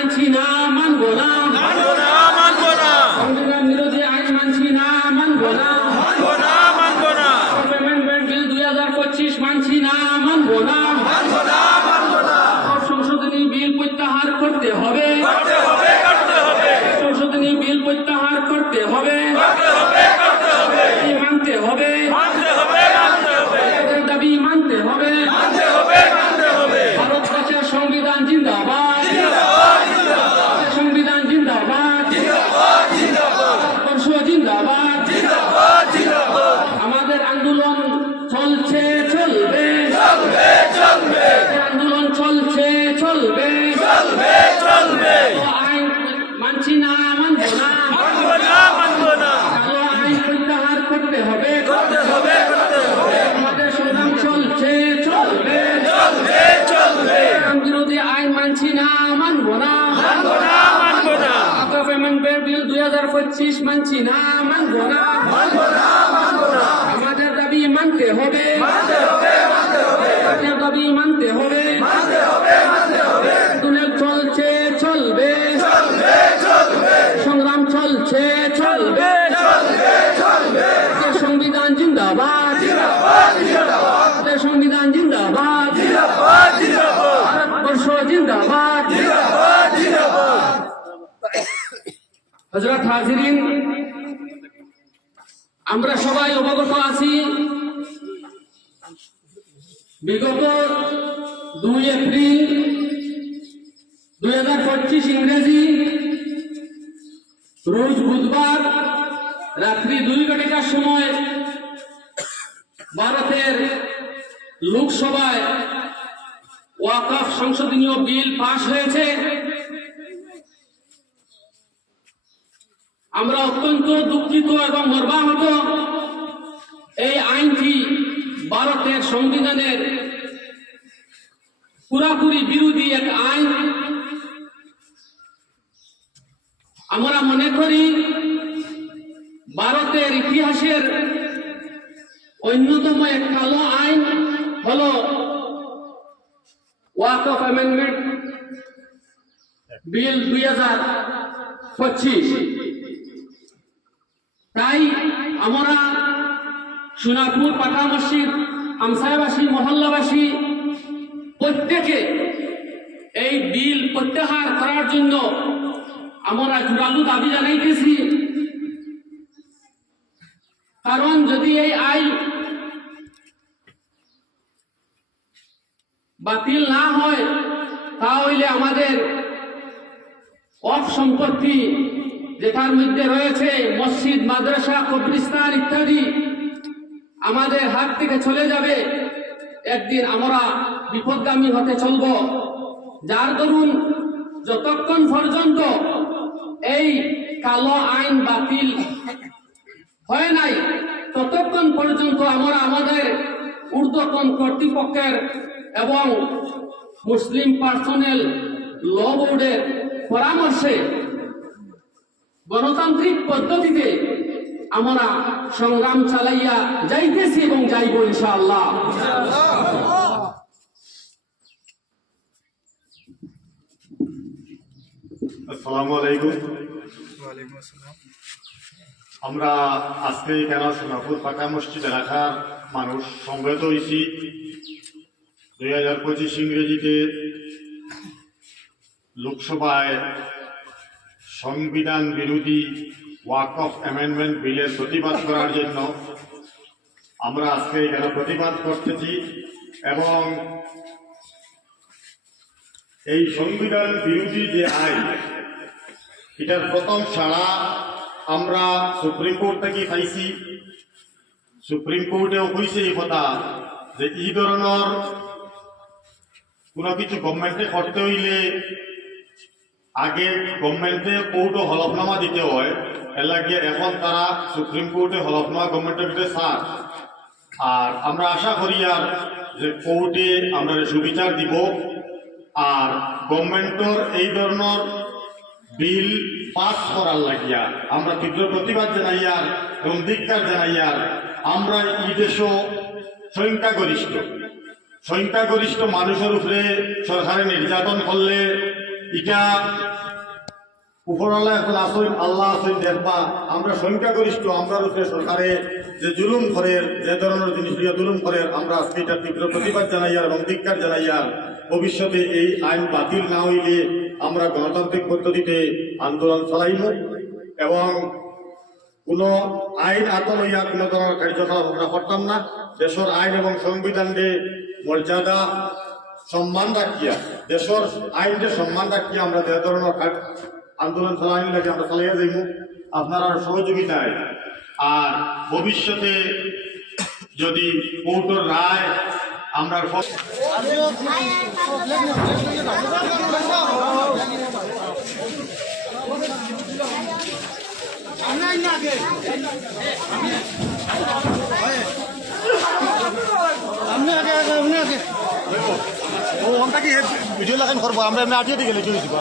মানছি না, মানবো না, মানবো না, মানবো না, সংবিধান বিরোধী আইন মানছি না, মানবো না, মানবো না, মানবো না, অ্যামেন্ডমেন্ট বিল 2025 মানছি না, মানবো না, মানবো না, মানবো না, সংশোধনী বিল প্রত্যাহার করতে হবে, করতে হবে, করতে হবে, সংশোধনী বিল প্রত্যাহার করতে হবে, করতে হবে, করতে হবে, মানতে হবে, মানতে হবে, মানতে হবে, এদের দাবি মানতে হবে। মানতে হবে, মানতে হবে, ভারতবর্ষের সংবিধান জিন্দাবাদ, জিন্দাবাদ, জিন্দাবাদ, সংবিধান জিন্দাবাদ, জিন্দাবাদ, জিন্দাবাদ, ভারতবর্ষ জিন্দাবাদ। জিন্দাবাদ, জিন্দাবাদ, আমাদের আন্দোলন চলছে, চলবে, চলবে, চলবে, আন্দোলন চলছে, চলবে, চলবে, চলবে, তো আইন মানছি না, মানবো না, মানবো না, মানবো না, কালো আইন প্রত্যাহার করতে হবে, করতে হবে, করতে হবে, আমাদের সংগ্রাম চলছে, চলবে, চলবে, চলবে, আইন বিরোধী আইন মানছি না, মানবো না, মানবো না, মানবো না, অ্যামেন্ডমেন্ট বিল 2025 মানছি না, মানবো না, মানবো না, মানবো না, আমাদের দাবি মানতে হবে, মানতে হবে, মানতে হবে, আমাদের দাবি মানতে হবে, মানতে হবে, মানতে হবে, আন্দোলন চলছে, চলবে, চলবে, চলবে, সংগ্রাম চলছে, চলবে, চলবে, চলবে, আমাদের সংবিধান জিন্দাবাদ, জিন্দাবাদ, জিন্দাবাদ, আমাদের সংবিধান জিন্দাবাদ, জিন্দাবাদ, জিন্দাবাদ, ভারতবর্ষ জিন্দাবাদ। জিন্দাবাদ, জিন্দাবাদ, হযরত হাজিরিন, আমরা সবাই অবগত আছি বিগত 2 এপ্রিল 2025 ইংরেজি রোজ বুধবার রাত্রি 2 ঘটিকার সময় ভারতের লোকসভায় ওয়াকফ সংশোধনীয় বিল পাশ হয়েছে। আমরা অত্যন্ত দুঃখিত এবং মর্মাহত। এই আইনটি ভারতের সংবিধানের পুরাপুরি বিরোধী এক আইন। আমরা মনে করি ভারতের ইতিহাসের অন্যতম এক কালো আইন হল ওয়াকফ অ্যামেন্ডমেন্ট বিল 2025। তাই আমরা সোনাপুর পাকা মসজিদ, আমসাইবাসী, মহল্লাবাসী প্রত্যেকে এই বিল প্রত্যাহার করার জন্য আমরা জোরালো দাবি জানাইতেছি। কারণ যদি এই আইন বাতিল না হয় তাহলে আমাদের অফ সম্পত্তি যেটার মধ্যে রয়েছে মসজিদ, মাদ্রাসা, কবরস্থান ইত্যাদি আমাদের হাত থেকে চলে যাবে। একদিন আমরা বিপদগামী হতে চলব। যার দরুন যতক্ষণ পর্যন্ত এই কালো আইন বাতিল হয় নাই ততক্ষণ পর্যন্ত আমরা আমাদের ঊর্ধ্বতন কর্তৃপক্ষের এবং মুসলিম পার্সোনেল ল বোর্ডের পরামর্শে গণতান্ত্রিক পদ্ধতিতে আমরা সংগ্রাম চালাইয়া যাইতেছি এবং যাইব ইনশাআল্লাহ। আসসালামু আলাইকুম। আমরা আজকে কেন সোনাপুর পাকা মসজিদ এলাকার মানুষ সমবেত হয়েছি 2025 ইংরেজিতে লোকসভায় সংবিধান বিরোধী ওয়াকফ অ্যামেন্ডমেন্ট বিলের প্রতিবাদ করার জন্য। আমরা আজকে এখানে প্রতিবাদ করতেছি এবং এই সংবিধান বিরোধী যে আইন এটার প্রথম ছাড়া আমরা সুপ্রিম কোর্ট থেকে পাইছি। সুপ্রিম কোর্টেও কইছে এই কথা যে এই ধরনের কোনো কিছু গভর্নমেন্টে করতে হইলে আগে গভর্নমেন্টে কোর্টও হলফনামা দিতে হয়। এর লাগে এখন তারা সুপ্রিম কোর্টে হলফনামা গভর্নমেন্টের ভিতরে ছাড়। আর আমরা আশা করি আর যে কোর্টে আমরা সুবিচার দিব। আর গভর্নমেন্টর এই ধরনের বিল পাস করার লাগিয়া আমরা তীব্র প্রতিবাদ জানাইয়ার এবং ধিক্কার জানাইয়ার। আমরা এই দেশও সংখ্যাগরিষ্ঠ মানুষের উপরে সরকারে নির্যাতন করলে এটা উপরওয়ালা এখন আসইন, আল্লাহ আসইন দেখবা আমরা সংখ্যাগরিষ্ঠ, আমরা রূপে সরকারে যে জুলুম করে, যে ধরনের জিনিস দিয়ে জুলুম করে, আমরা আজকে এটা তীব্র প্রতিবাদ জানাইয়ার এবং ধিক্কার জানাইয়ার ভবিষ্যতে এই আইন বাতিল না হইলে আমরা গণতান্ত্রিক পদ্ধতিতে আন্দোলন চালাইব এবং কোনো আইন আতল হইয়া কোনো ধরনের কার্যকলাপ আমরা করতাম না। দেশের আইন এবং সংবিধানকে মর্যাদা সম্মান রাখিয়া, দেশের আইনকে সম্মান রাখিয়া আমরা যে ধরনের আন্দোলন চালাইন লাগে আমরা চালাইয়া যাইব আপনার সহযোগিতায়। আর ভবিষ্যতে যদি কোর্টের রায় আমরা ভিডিও লাগান করবো আমরা এমনি আটিয়ে দিয়ে গেলে চলে দিব